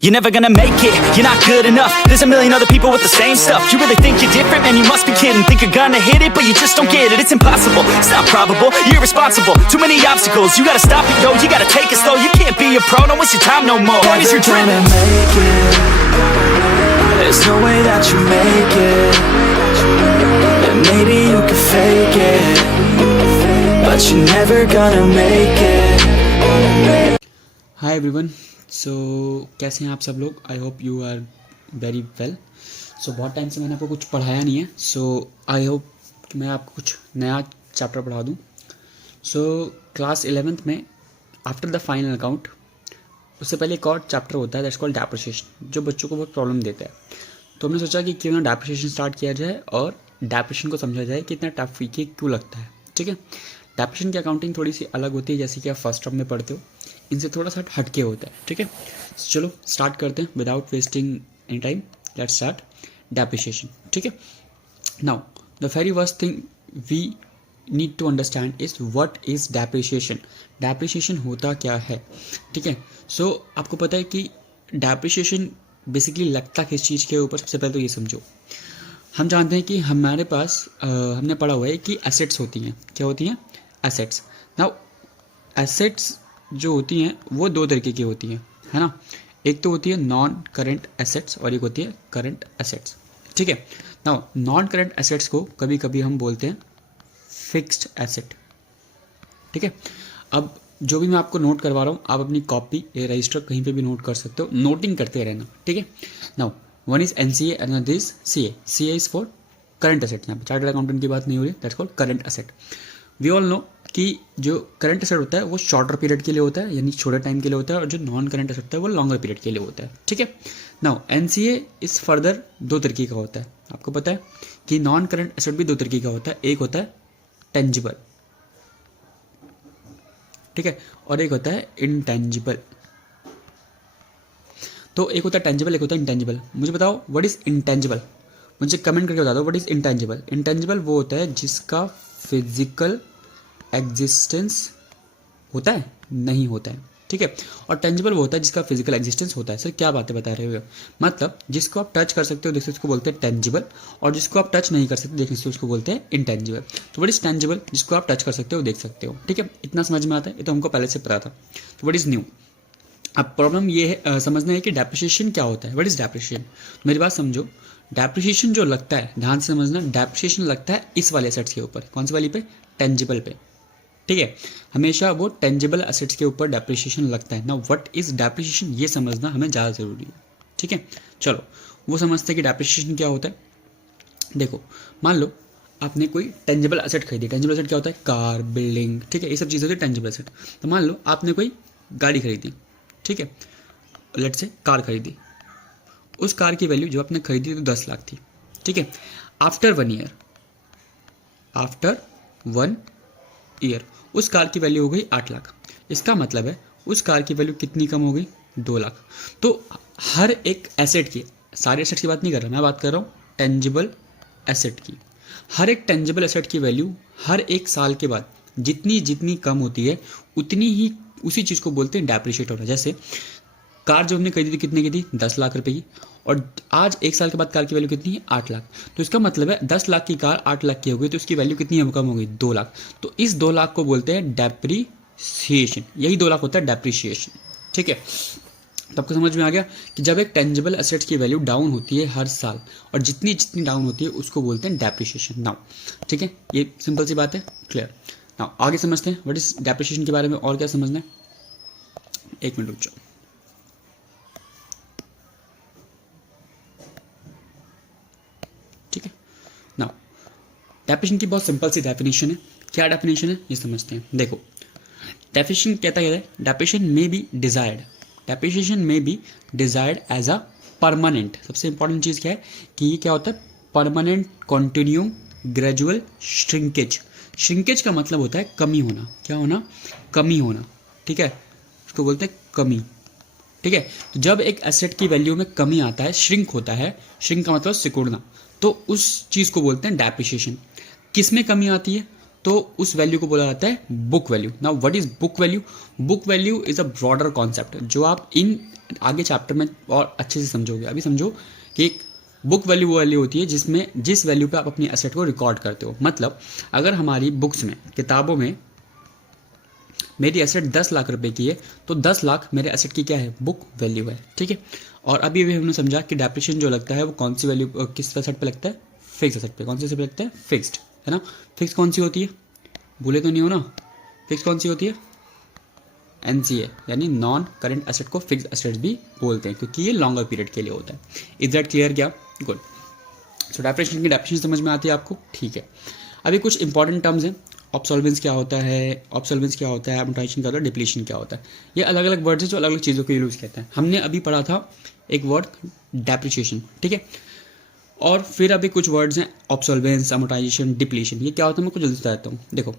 You're never gonna make it, you're not good enough. There's a million other people with the same stuff. You really think you're different? Man, you must be kidding. Think you're gonna hit it, but you just don't get it. It's impossible, it's not probable, you're irresponsible. Too many obstacles, you gotta stop it, yo. You gotta take it slow, you can't be a pro, don't waste your time no more. Point is you're dreaming. Make it. There's no way that you make it. And maybe you can fake it, but you're never gonna make it. Hi everyone, so कैसे हैं आप सब लोग? I hope you are very well. So बहुत time से मैंने आपको कुछ पढ़ाया नहीं है, सो आई होप कि मैं आपको कुछ नया चैप्टर पढ़ा दूँ। सो क्लास 11th में आफ्टर द फाइनल अकाउंट उससे पहले एक और चैप्टर होता है दैट्स कॉल्ड डेप्रिसिएशन, जो बच्चों को बहुत प्रॉब्लम देता है। तो हमने सोचा कि क्यों ना डेप्रिसिएशन स्टार्ट किया जाए और डेप्रिसिएशन को समझा जाए कि इतना टफ ये क्यों लगता है। ठीक है, डेप्रिसिएशन की अकाउंटिंग थोड़ी सी अलग होती है, जैसे कि आप फर्स्ट टर्म में पढ़ते हो, इनसे थोड़ा सा हटके होता है। ठीक है, चलो स्टार्ट करते हैं without wasting any time. Let's start depreciation. ठीक है, now the very first thing we need to understand is what is depreciation. Depreciation होता क्या है? ठीक है, सो आपको पता है कि डेप्रिसिएशन बेसिकली लगता किस चीज़ के ऊपर? सबसे पहले तो ये समझो, हम जानते हैं कि हमारे पास हमने पढ़ा हुआ है कि एसेट्स होती हैं। क्या होती हैं? एसेट्स। नाउ एसेट्स जो होती हैं वो दो तरीके की होती हैं, है ना। एक तो होती है नॉन करंट एसेट्स और एक होती है करंट एसेट्स। ठीक है, नाउ नॉन करंट एसेट्स को कभी कभी हम बोलते हैं फिक्स्ड एसेट। ठीक है, अब जो भी मैं आपको नोट करवा रहा हूँ आप अपनी कॉपी या रजिस्टर कहीं पे भी नोट कर सकते हो, नोटिंग करते रहना। ठीक है, now one is NCA another is CA. CA is for current asset. यहाँ पे चार्टर्ड अकाउंटेंट की बात नहीं हो रही, that's called current asset. We all know कि जो करंट एसेट होता है वो शॉर्टर पीरियड के लिए होता है, यानी छोटे टाइम के लिए होता है, और जो नॉन करंट एसेट होता है वो लॉन्गर पीरियड के लिए होता है। ठीक है, नाउ एनसीए इस फर्दर दो तरीके का होता है। आपको पता है कि नॉन करंट एसेट भी दो तरीके का होता है, एक होता है टेंजिबल, ठीक है, और एक होता है इनटेंजिबल। तो एक होता है टेंजिबल, एक होता है इंटेंजिबल। मुझे बताओ व्हाट इज इंटेंजिबल, मुझे कमेंट करके बता दो व्हाट इज इंटेंजिबल। इंटेंजिबल वो होता है जिसका फिजिकल एग्जिस्टेंस होता है, नहीं होता है। ठीक है, और टेंजिबल वो होता है जिसका फिजिकल एग्जिस्टेंस होता है। सर क्या बातें बता रहे हो? मतलब जिसको आप टच कर सकते हो देख सकते हो उसको बोलते हैं टेंजिबल, और जिसको आप टच नहीं कर सकते देख सकते हो उसको बोलते हैं इंटेंजिबल। तो व्हाट इज टेंजिबल? जिसको आप टच कर सकते हो देख सकते हो। ठीक है, इतना समझ में आता है, ये तो हमको पहले से पता था। तो व्हाट इज न्यू? अब प्रॉब्लम ये है समझना है कि डेप्रिसिएशन क्या होता है। What is depreciation? मेरी बात समझो, डेप्रिसिएशन जो लगता है, ध्यान से समझना, डेप्रिसिएशन लगता है इस वाले एसेट्स के ऊपर। कौन सी वाली पे? टेंजिबल पे। ठीक है, हमेशा वो टेंजिबल एसेट्स के ऊपर डेप्रिसिएशन लगता है ना। व्हाट इज डेप्रिसिएशन ये समझना हमें ज़्यादा जरूरी है। ठीक है, चलो वो समझते हैं कि डेप्रिसिएशन क्या होता है। देखो, मान लो आपने कोई टेंजिबल एसेट खरीदी। टेंजिबल एसेट क्या होता है? कार, बिल्डिंग, ठीक है, ये सब चीज़ें होती है टेंजिबल एसेट। तो मान लो आपने कोई गाड़ी खरीदी, ठीक है, लेट से कार खरीदी। उस कार की वैल्यू जो आपने खरीदी तो 10 लाख थी। ठीक है, आफ्टर 1 ईयर, आफ्टर 1 ईयर उस कार की वैल्यू हो गई 8 लाख। इसका मतलब है उस कार की वैल्यू कितनी कम हो गई? 2 लाख। तो हर एक एसेट की, सारे एसेट की बात नहीं कर रहा मैं, बात कर रहा हूँ टेंजिबल एसेट की। हर एक टेंजिबल एसेट की वैल्यू हर एक साल के बाद जितनी जितनी कम होती है उतनी ही उसी चीज़ को बोलते हैं डेप्रिशिएट होना। जैसे कार जो हमने खरीदी थी कितने की थी? 10 लाख रुपए की, और आज एक साल के बाद कार की वैल्यू कितनी है? 8 लाख। तो इसका मतलब है 10 लाख की कार 8 लाख की हो गई, तो इसकी वैल्यू कितनी कम हो गई? 2 लाख। तो इस 2 लाख को बोलते हैं डेप्रिसिएशन। यही 2 लाख होता है डेप्रिसिएशन। ठीक है, तो आपको समझ में आ गया कि जब एक टेंजिबल एसेट्स की वैल्यू डाउन होती है हर साल, और जितनी जितनी डाउन होती है उसको बोलते हैं डेप्रिसिएशन। नाउ ठीक है, ये सिंपल सी बात है, क्लियर। नाउ आगे समझते हैं व्हाट इज डेप्रिसिएशन के बारे में और क्या समझना है। एक मिनट रुक जाओ। ठीक है, नाउ डेफिनेशन की बहुत सिंपल सी डेफिनेशन है। क्या डेफिनेशन है ये समझते हैं। देखो, डेफिनेशन कहता है डेप्रिसिएशन में बी डिजायर्ड, डेप्रिसिएशन में be desired as a permanent. सबसे इंपॉर्टेंट चीज़ क्या है कि ये क्या होता है? Permanent continue gradual shrinkage. Shrinkage का मतलब होता है कमी होना। क्या होना? कमी होना। ठीक है, उसको बोलते हैं कमी। ठीक है, तो जब एक एसेट की वैल्यू में कमी आता है, श्रिंक होता है, श्रिंक का मतलब सिकुड़ना, तो उस चीज़ को बोलते हैं डेप्रिसिएशन। किस में कमी आती है? तो उस वैल्यू को बोला जाता है book value. Now what is book value? Book value is a broader concept जो आप इन आगे चैप्टर में और अच्छे से समझोगे। अभी समझो कि एक बुक वैल्यू वो वैल्यू होती है जिसमें जिस वैल्यू पे आप अपनी एसेट को रिकॉर्ड करते हो। मतलब अगर हमारी बुक्स में, किताबों में मेरी एसेट 10 लाख रुपए की है तो 10 लाख मेरे एसेट की क्या है, बुक वैल्यू है, ठीक है। और अभी भी हमने समझा कि डेप्रिसिएशन जो लगता है वो कौन सी वैल्यू, किस एसेट पे लगता है, फिक्स एसेट पे। कौन सी एसेट पे लगता है, फिक्स्ड, है ना। फिक्स कौन सी होती है, भूले तो नहीं हो ना, फिक्स कौन सी होती है, NCA यानी नॉन करेंट एसेट को फिक्स एसेट भी बोलते हैं क्योंकि ये लॉन्गर पीरियड के लिए होता है। इज दैट क्लियर क्या, गुड। सो डेप्रिसिएशन की डेफिनेशन समझ में आती है आपको, ठीक है। अभी कुछ इंपॉर्टेंट टर्म्स हैं, ऑब्सॉल्वेंस क्या होता है, ऑब्सॉल्वेंस क्या होता है, अमोर्टाइजेशन क्या होता है, डिप्लीशन क्या होता है। ये अलग अलग वर्ड्स हैं जो अलग अलग चीज़ों को यूज़ करते हैं। हमने अभी पढ़ा था एक वर्ड डेप्रिसिएशन, ठीक है। और फिर अभी कुछ वर्ड्स हैं ऑब्सॉल्वेंस, अमोर्टाइजेशन, डिप्लीशन। ये क्या होता है मैं कुछ जल्दी बता देता हूँ। देखो,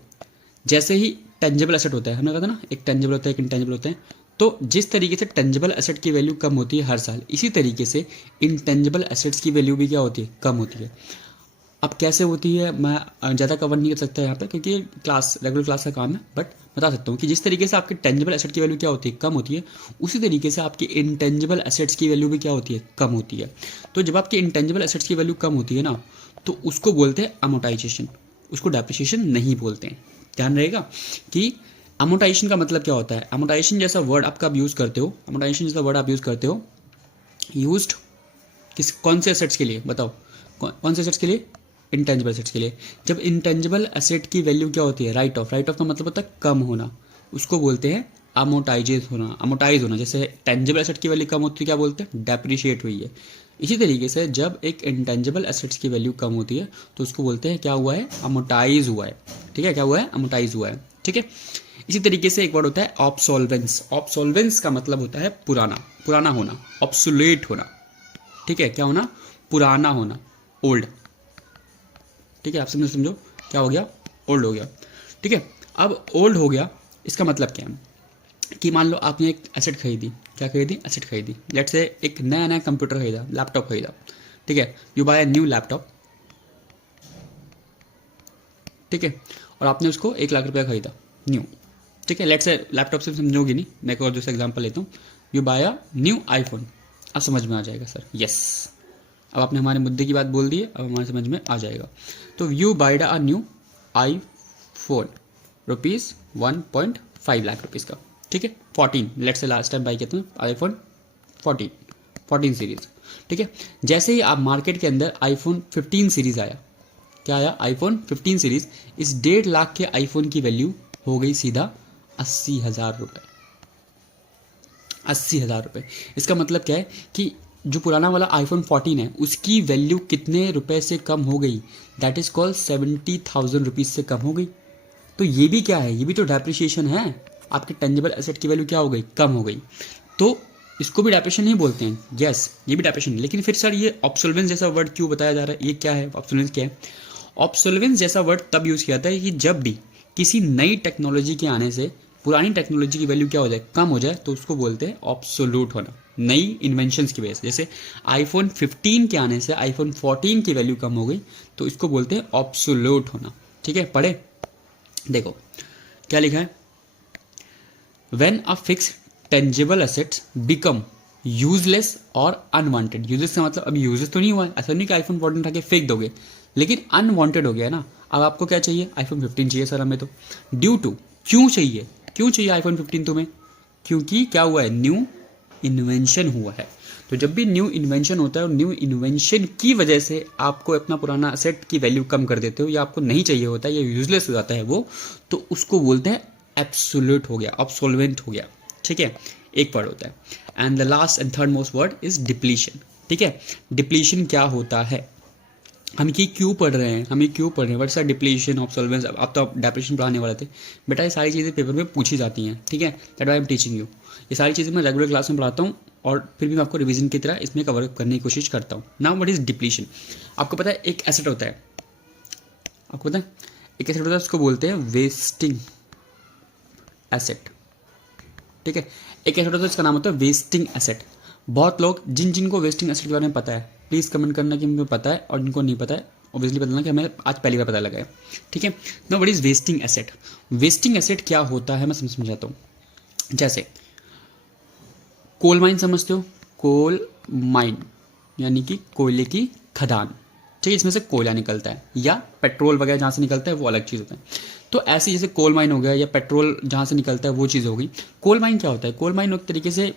जैसे ही टेंजिबल एसेट होता है, हमने कहा था ना एक टेंजिबल होता है एक इंटेंजिबल होता है, तो जिस तरीके से टेंजिबल एसेट की वैल्यू कम होती है हर साल, इसी तरीके से इंटेंजिबल एसेट्स की वैल्यू भी क्या होती है, कम होती है। अब कैसे होती है मैं ज़्यादा कवर नहीं कर सकता यहाँ पे क्योंकि क्लास रेगुलर क्लास का काम है, बट बता सकता हूँ कि जिस तरीके से आपके टेंजिबल एसेट की वैल्यू क्या होती है, कम होती है, उसी तरीके से आपकी इंटेंजिबल एसेट्स की वैल्यू भी क्या होती है, कम होती है। तो जब आपकी इंटेंजिबल एसेट्स की वैल्यू कम होती है ना, तो उसको बोलते हैं अमोर्टाइजेशन, उसको डेप्रिसिएशन नहीं बोलते हैं। ध्यान रहेगा कि अमोर्टाइजेशन का मतलब क्या होता है। अमोर्टाइजेशन जैसा वर्ड आपका आप यूज़ करते हो, अमोर्टाइजेशन जैसा वर्ड आप यूज़ करते हो, यूज्ड कौन से एसेट्स के लिए, बताओ कौन से एसेट्स के लिए, इंटेंजिबल एसेट्स के लिए। जब इंटेंजिबल एसेट की वैल्यू क्या होती है, राइट ऑफ, राइट ऑफ का मतलब होता है कम होना, उसको बोलते हैं अमोर्टाइज होना, अमोर्टाइज होना। जैसे टेंजिबल एसेट की वैल्यू कम होती है क्या बोलते हैं, डेप्रिशिएट हुई है। इसी तरीके से जब एक इंटेंजिबल एसेट्स की वैल्यू कम होती है तो उसको बोलते हैं क्या हुआ है, अमोर्टाइज हुआ है, ठीक है, क्या हुआ है, अमोर्टाइज हुआ है, ठीक है। इसी तरीके से एक वर्ड होता है ऑब्सॉल्वेंस। ऑब्सॉल्वेंस का मतलब होता है पुराना, पुराना होना, ऑब्सोलेट होना, ठीक है, क्या होना, पुराना होना, ओल्ड, ठीक है। आप समझो क्या हो गया, ओल्ड हो गया, ठीक है। अब ओल्ड हो गया इसका मतलब क्या है कि मान लो आपने एक एसेट खरीदी, क्या खरीदी, एसेट खरीदी, लेट से एक नया नया कंप्यूटर खरीदा, लैपटॉप खरीदा, ठीक है, you buy a new laptop, ठीक है, और आपने उसको 1 लाख रुपया खरीदा न्यू, ठीक है। लेट से लैपटॉप से समझोगी नहीं, मैं एक और दूसरा एग्जांपल लेता हूँ, you buy a new iPhone. अब समझ में आ जाएगा सर, यस, अब आपने हमारे मुद्दे की बात बोल दी है, अब हमारे समझ में आ जाएगा। तो you wide a new iPhone rupees 1.5 lakh rupees का, ठीक है, 14, लेट से लास्ट टाइम बाई किया था आईफोन 14 सीरीज, ठीक है। जैसे ही आप मार्केट के अंदर आईफोन 15 सीरीज आया, क्या आया, आईफोन 15 सीरीज, इस 1.5 लाख के आईफोन की वैल्यू हो गई सीधा 80,000 रुपये, 80,000 रुपये। इसका मतलब क्या है कि जो पुराना वाला आईफोन 14 है उसकी वैल्यू कितने रुपए से कम हो गई, दैट इज कॉल्ड 70,000 रुपीज़ से कम हो गई। तो ये भी क्या है, ये भी तो डेप्रिसिएशन है, आपके टेंजिबल एसेट की वैल्यू क्या हो गई, कम हो गई। तो इसको भी डेप्रिसिएशन नहीं बोलते हैं, यस ये भी डेप्रिसिएशन। लेकिन फिर सर ये ऑब्सोल्वेंस जैसा वर्ड क्यों बताया जा रहा है, ये क्या है, ऑब्सोल्वेंस क्या है। ऑब्सोल्वेंस जैसा वर्ड तब यूज़ किया जाता है कि जब भी किसी नई टेक्नोलॉजी के आने से पुरानी टेक्नोलॉजी की वैल्यू क्या हो जाए, कम हो जाए, तो उसको बोलते हैं ऑब्सोल्यूट होना, नई इन्वेंशंस की वजह से। जैसे आईफोन 15 के आने से आईफोन 14 की वैल्यू कम हो गई तो इसको बोलते हैं ऑब्सोल्यूट होना, ठीक है। पढ़े, देखो क्या लिखा है, when a fix tangible assets become useless और अनवांटेड। यूजलेस का मतलब अभी यूजलेस तो नहीं हुआ है, ऐसा नहीं कि आईफोन 14 उठा के फेंक दोगे, लेकिन अनवांटेड हो गया है ना। अब आपको क्या चाहिए, आईफोन 15 चाहिए सर हमें, तो ड्यू टू, क्यों चाहिए आईफोन 15 तुम्हें, क्योंकि क्या हुआ है, न्यू इन्वेंशन हुआ है। तो जब भी न्यू इन्वेंशन होता है और न्यू इन्वेंशन की वजह से आपको अपना पुराना एसेट की वैल्यू कम कर देते हो या आपको नहीं चाहिए होता है या यूजलेस हो जाता है वो, तो उसको बोलते हैं एब्सोल्यूट हो गया, ऑब्सोल्वेंट हो गया, ठीक है। एक वर्ड होता है। And the last and third most word is depletion, ठीक है। डिप्लीशन क्या होता है, हम ये क्यों पढ़ रहे हैं, व्हाट्स आर डिप्लीशन, ऑब्सोल्वेंस। अब तो आप डेप्रेशन पढ़ाने वाले थे बेटा, ये सारी चीज़ें पेपर में पूछी जाती हैं, ठीक है, that I am teaching you. ये सारी चीज़ें मैं रेगुलर क्लास में पढ़ाता हूँ और फिर भी मैं आपको रिवीजन की तरह इसमें कवर करने की कोशिश करता हूँ। Now what is depletion. आपको पता है एक एसेट होता है, आपको पता है एक एसेट होता है, उसको बोलते हैं वेस्टिंग एसेट, ठीक है। एक एसेट होता है उसका नाम होता है वेस्टिंग एसेट। बहुत लोग जिनको वेस्टिंग एसेट के बारे में पता है प्लीज़ कमेंट करना कि मुझे पता है, और जिनको नहीं पता है ऑब्वियसली बताना कि हमें आज पहली बार पता लगा है, ठीक है। Now what is wasting asset. Wasting asset क्या होता है मैं समझाता हूँ। जैसे कोल माइन समझते हो, कोल माइन यानी कि कोयले की खदान, ठीक है, इसमें से कोयला निकलता है, या पेट्रोल वगैरह जहाँ से निकलता है वो अलग चीज़ होता है। तो ऐसे जैसे कोल माइन हो गया या पेट्रोल जहाँ से निकलता है वो चीज़ हो गई। कोल माइन क्या होता है? कोल माइन एक तरीके से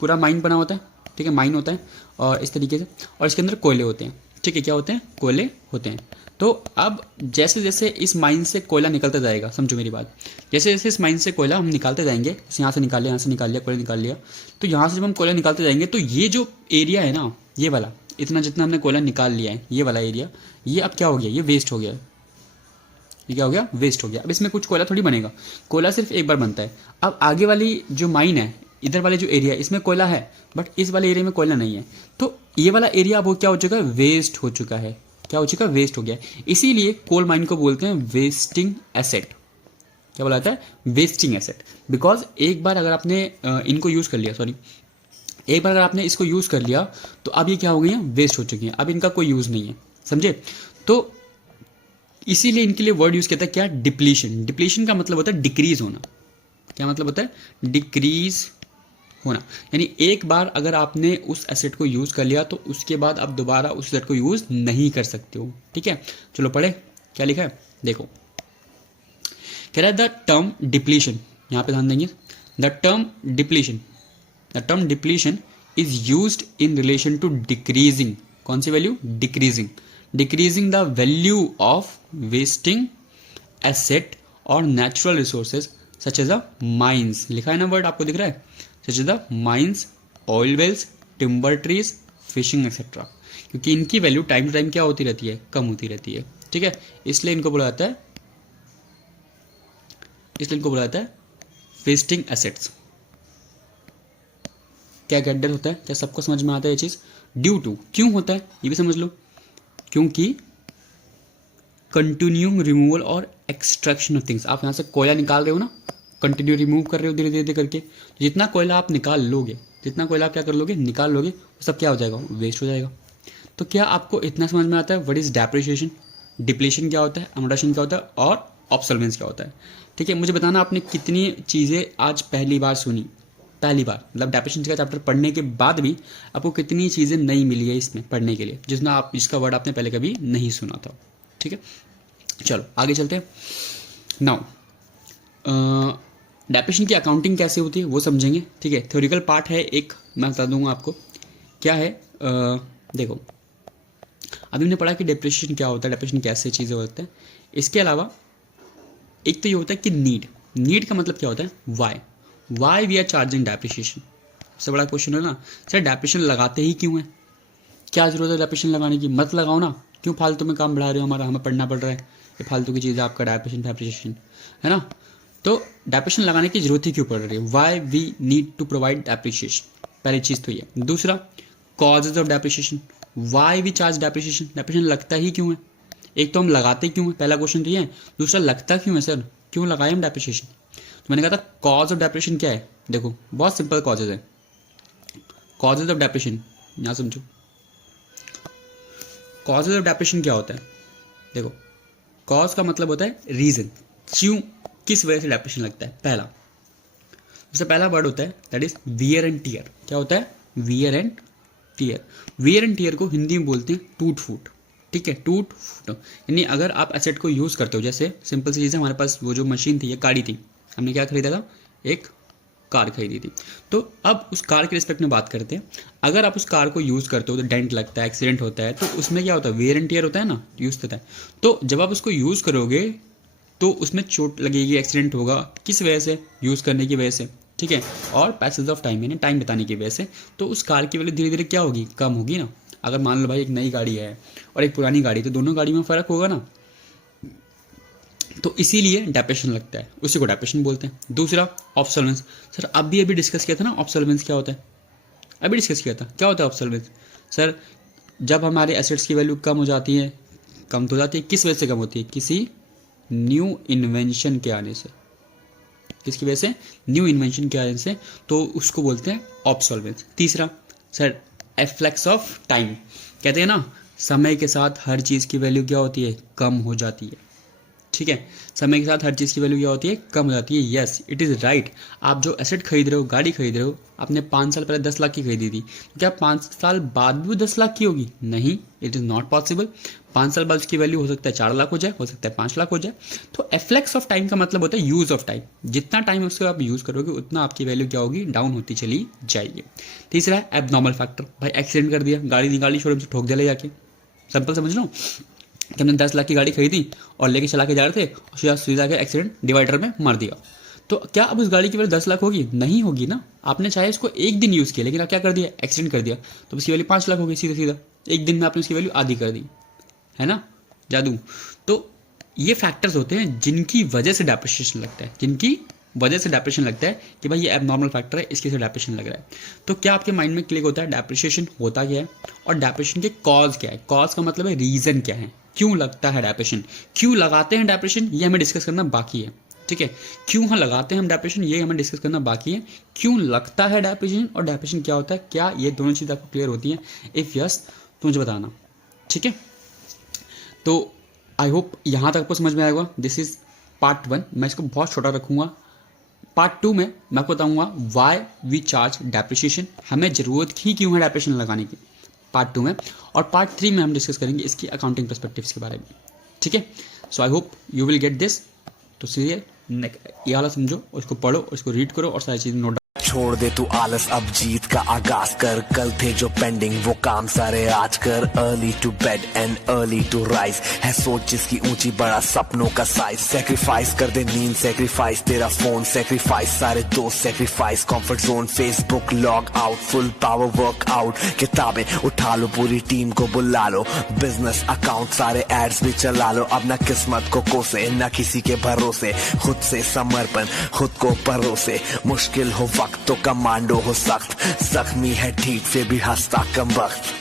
पूरा माइन बना होता है, ठीक है, माइन होता है और इस तरीके से, और इसके अंदर कोयले होते हैं, ठीक है, क्या होते हैं? कोयले होते हैं। तो अब जैसे जैसे इस माइन से कोयला निकलता जाएगा, समझो मेरी बात, जैसे जैसे इस माइन से कोयला हम निकालते जाएंगे, जैसे यहाँ से निकाल लिया, यहाँ से निकाल लिया, कोयला निकाल लिया, तो यहाँ से जब हम कोयला निकालते जाएंगे तो ये जो एरिया है ना, ये वाला, इतना जितना हमने कोयला निकाल लिया है, ये वाला एरिया, ये अब क्या हो गया? ये वेस्ट हो गया। ये क्या हो गया? वेस्ट हो गया। अब इसमें कुछ कोयला थोड़ी बनेगा, कोयला सिर्फ एक बार बनता है। अब आगे वाली जो माइन है, इधर वाले जो एरिया है, इसमें कोयला है, बट इस वाले एरिया में कोयला नहीं है, तो ये वाला एरिया अब वो क्या हो चुका है? वेस्ट हो चुका है। क्या हो चुका है? वेस्ट हो गया। इसीलिए कोल माइन को बोलते हैं वेस्टिंग एसेट। क्या बोला जाता है? Wasting asset. बिकॉज एक बार अगर आपने इनको यूज़ कर लिया, सॉरी, एक बार अगर आपने इसको यूज़ कर लिया तो अब ये क्या हो गई हैं? वेस्ट हो चुकी हैं, अब इनका कोई यूज़ नहीं है, समझे? तो इसीलिए इनके लिए वर्ड यूज़ किया था क्या? डिप्लीशन। डिप्लीशन का मतलब होता है डिक्रीज होना। क्या मतलब होता है? डिक्रीज होना। यानी एक बार अगर आपने उस एसेट को यूज़ कर लिया तो उसके बाद आप दोबारा उस एसेट को यूज़ नहीं कर सकते हो, ठीक है? चलो पढ़े, क्या लिखा है देखो। कह रहा है द टर्म डिप्लीशन, यहाँ पे ध्यान देंगे, the term depletion is used in relation to decreasing, कौन सी value? Decreasing the value of wasting asset और natural resources such as a mines. लिखा है ना वर्ड, आपको दिख रहा है? Such as the mines, oil wells, timber trees, fishing etcetera, क्योंकि इनकी वैल्यू टाइम टू टाइम क्या होती रहती है? कम होती रहती है, ठीक है? इसलिए इनको बोला जाता है वेस्टिंग एसेट्स। क्या गैडर होता है? क्या सबको समझ में आता है ये चीज़? ड्यू टू, क्यों होता है ये भी समझ लो, क्योंकि कंटिन्यूइंग रिमूवल और एक्सट्रैक्शन ऑफ थिंग्स। आप यहाँ से कोयला निकाल रहे हो ना, कंटिन्यू रिमूव कर रहे हो धीरे धीरे करके, जितना कोयला आप निकाल लोगे, जितना कोयला आप क्या कर लोगे? निकाल लोगे, वो सब क्या हो जाएगा? वेस्ट हो जाएगा। तो क्या आपको इतना समझ में आता है व्हाट इज डेप्रिसिएशन, डिप्लीशन क्या होता है, अमोर्टाइजेशन क्या होता है, और ऑब्सोल्वेंस क्या होता है, ठीक है? मुझे बताना आपने कितनी चीज़ें आज पहली बार सुनी, पहली बार, मतलब डेप्रिसिएशन का चैप्टर पढ़ने के बाद भी आपको कितनी चीज़ें नई मिली है इसमें पढ़ने के लिए, जिसका वर्ड आपने पहले कभी नहीं सुना था, ठीक है? चलो आगे चलते हैं। नाउ डेप्रिसिएशन की अकाउंटिंग कैसे होती है वो समझेंगे, ठीक है? थ्योरिकल पार्ट है एक, मैं बता दूंगा आपको क्या है। देखो, अभी हमने पढ़ा कि डेप्रिसिएशन क्या होता है, डेप्रिसिएशन कैसे चीज़ें होते हैं। इसके अलावा एक तो ये होता है कि नीड का मतलब क्या होता है? Why we are charging depreciation. सबसे बड़ा क्वेश्चन है ना, सर डेप्रिसिएशन लगाते ही क्यों है? क्या जरूरत है डेप्रिसिएशन लगाने की? मत लगाओ ना, क्यों फालतू में काम बढ़ा रहे हो हमारा, हमें पढ़ना पड़ रहा है, ये फालतू की चीज़ है आपका डेप्रिसिएशन, है ना? तो डेप्रिसिएशन लगाने की जरूरत ही क्यों पड़ रही है? Why we need to provide depreciation, पहली चीज़ तो ये। दूसरा, causes of depreciation, why we charge depreciation, depreciation लगता ही क्यों है? एक तो हम लगाते क्यों है, पहला क्वेश्चन तो ये है। दूसरा, लगता क्यों है सर, क्यों लगाए हम डेप्रिसिएशन? तो मैंने कहा था कॉज ऑफ डेप्रिसिएशन क्या है, देखो बहुत सिंपल कॉजेज है। कॉजेज ऑफ डेप्रिसिएशन यहाँ समझो, कॉजेज ऑफ डेप्रिसिएशन क्या होता है? देखो, कॉज का मतलब होता है रीजन, क्यों, किस वजह से डेप्रिसिएशन लगता है। पहला, सबसे पहला वर्ड होता है that is wear and tear. क्या होता है? Wear and tear. Wear and tear को हिंदी में बोलते हैं टूट फूट, ठीक है? टूट फूट यानी अगर आप एसेट को यूज़ करते हो, जैसे सिंपल सी चीज़ है, हमारे पास वो जो मशीन थी, ये गाड़ी थी, हमने क्या खरीदा था? एक कार खरीदी थी। तो अब उस कार के रिस्पेक्ट में बात करते हैं। अगर आप उस कार को यूज़ करते हो तो डेंट लगता है, एक्सीडेंट होता है, तो उसमें क्या होता है? वेयर एंड टियर होता है ना, यूज़ होता है। तो जब आप उसको यूज़ करोगे तो उसमें चोट लगेगी, एक्सीडेंट होगा, किस वजह से? यूज़ करने की वजह से, ठीक है? और पैसेज ऑफ टाइम यानी टाइम बिताने की वजह से। तो उस कार की वैल्यू धीरे धीरे क्या होगी? कम होगी ना। अगर मान लो भाई एक नई गाड़ी है और एक पुरानी गाड़ी, तो दोनों गाड़ी में फ़र्क होगा ना, तो इसीलिए डेप्रिसिएशन लगता है, उसी को डेप्रिसिएशन बोलते हैं। दूसरा, ऑब्सोल्वेंस। सर अभी डिस्कस किया था ना ऑब्सोल्वेंस क्या होता है, अभी डिस्कस किया था। क्या होता है ऑब्सोल्वेंस? सर जब हमारे एसेट्स की वैल्यू कम हो जाती है, कम तो जाती है, किस वजह से कम होती है? किसी न्यू इन्वेंशन के आने से। किसकी वजह से? न्यू इन्वेंशन के आने से, तो उसको बोलते हैं ऑब्सोल्वेंस। तीसरा, सर एफ्लेक्स ऑफ टाइम, कहते हैं ना समय के साथ हर चीज़ की वैल्यू क्या होती है? कम हो जाती है, ठीक है, समय के साथ हर चीज़ की वैल्यू क्या होती है, कम हो जाती है। Yes it is right. आप जो एसेट खरीद रहे हो, गाड़ी खरीद रहे हो, आपने 5 साल पहले 10 लाख की खरीदी थी, तो क्या 5 साल बाद भी वो 10 लाख की होगी? नहीं, इट इज़ नॉट पॉसिबल। 5 साल बाद उसकी वैल्यू हो सकता है 4 लाख हो जाए, हो सकता है 5 लाख हो जाए। तो एफ्लेक्स ऑफ टाइम का मतलब होता है यूज़ ऑफ टाइम। जितना टाइम उसको आप यूज़ करोगे उतना आपकी वैल्यू क्या होगी, डाउन होती चली जाएगी। तीसरा है एबनॉर्मल फैक्टर। भाई एक्सीडेंट कर दिया, गाड़ी निकाली शोरूम से, ठोक दिया ले जाके। सिंपल समझ लो कि हमने 10 लाख की गाड़ी खरीदी और लेके चला के जा रहे थे और सीधा के एक्सीडेंट डिवाइडर में मार दिया, तो क्या अब उस गाड़ी की वैल्यू 10 लाख होगी? नहीं होगी ना। आपने चाहे इसको एक दिन यूज़ किया, लेकिन आप क्या कर दिया, एक्सीडेंट कर दिया, तो उसकी वैल्यू 5 लाख होगी सीधा सीधा। एक दिन में आपने उसकी वैल्यू आधी कर दी, है ना, जादू। तो ये फैक्टर्स होते हैं जिनकी वजह से डेप्रिसिएशन लगता है, जिनकी वजह से डेप्रिसिएशन लगता है कि भाई ये एबनॉर्मल फैक्टर है, इसकी से डेप्रिसिएशन लग रहा है। तो क्या आपके माइंड में क्लिक होता है डेप्रिसिएशन होता क्या है और डेप्रिसिएशन के कॉज क्या है? कॉज का मतलब है रीज़न क्या है, क्यों लगता है डेप्रिसिएशन, क्यों लगाते हैं डेप्रिसिएशन, ये हमें डिस्कस करना बाकी है। ठीक है, क्यों हम लगाते हैं हम डेप्रिसिएशन, ये हमें डिस्कस करना बाकी है। क्यों लगता है डेप्रिसिएशन और डेप्रिसिएशन क्या होता है, क्या ये दोनों चीज़ आपको क्लियर होती हैं? इफ़ यस तो मुझे बताना। ठीक है, तो आई होप यहाँ तक आपको समझ में आएगा। This is part 1। मैं इसको बहुत छोटा रखूँगा। पार्ट 2 में मैं आपको बताऊँगा वाई वी चार्ज डेप्रिसिएशन, हमें ज़रूरत ही क्यों है डेप्रिसिएशन लगाने की, पार्ट 2 में। और पार्ट 3 में हम डिस्कस करेंगे इसकी अकाउंटिंग पर्सपेक्टिव्स के बारे में। ठीक है, so I hope you will get this. तो सीरियल ये वाला समझो, उसको पढ़ो, उसको रीड करो और सारी चीज़ें नोट। छोड़ दे तू आलस, अब जीत का आगाज कर। कल थे जो पेंडिंग वो काम सारे आज कर। Early to bed and early to rise, है सोच जिसकी ऊंची, बड़ा सपनों का साइज। सेक्रीफाइस कर दे नींद, सेक्रीफाइस तेरा फोन, सेक्रीफाइस सारे दोस्त, sacrifice comfort zone, Facebook log out, full power workout. किताबें उठा लो, पूरी टीम को बुला लो, बिजनेस अकाउंट सारे एड्स भी चला लो। अब ना किस्मत को कोसे, ना किसी के भरोसे, खुद से समर्पण, खुद को परोसे। मुश्किल हो वक्त तो कमांडो हो सख्त, जख्मी है ठीक फिर भी हंसता कम वक्त।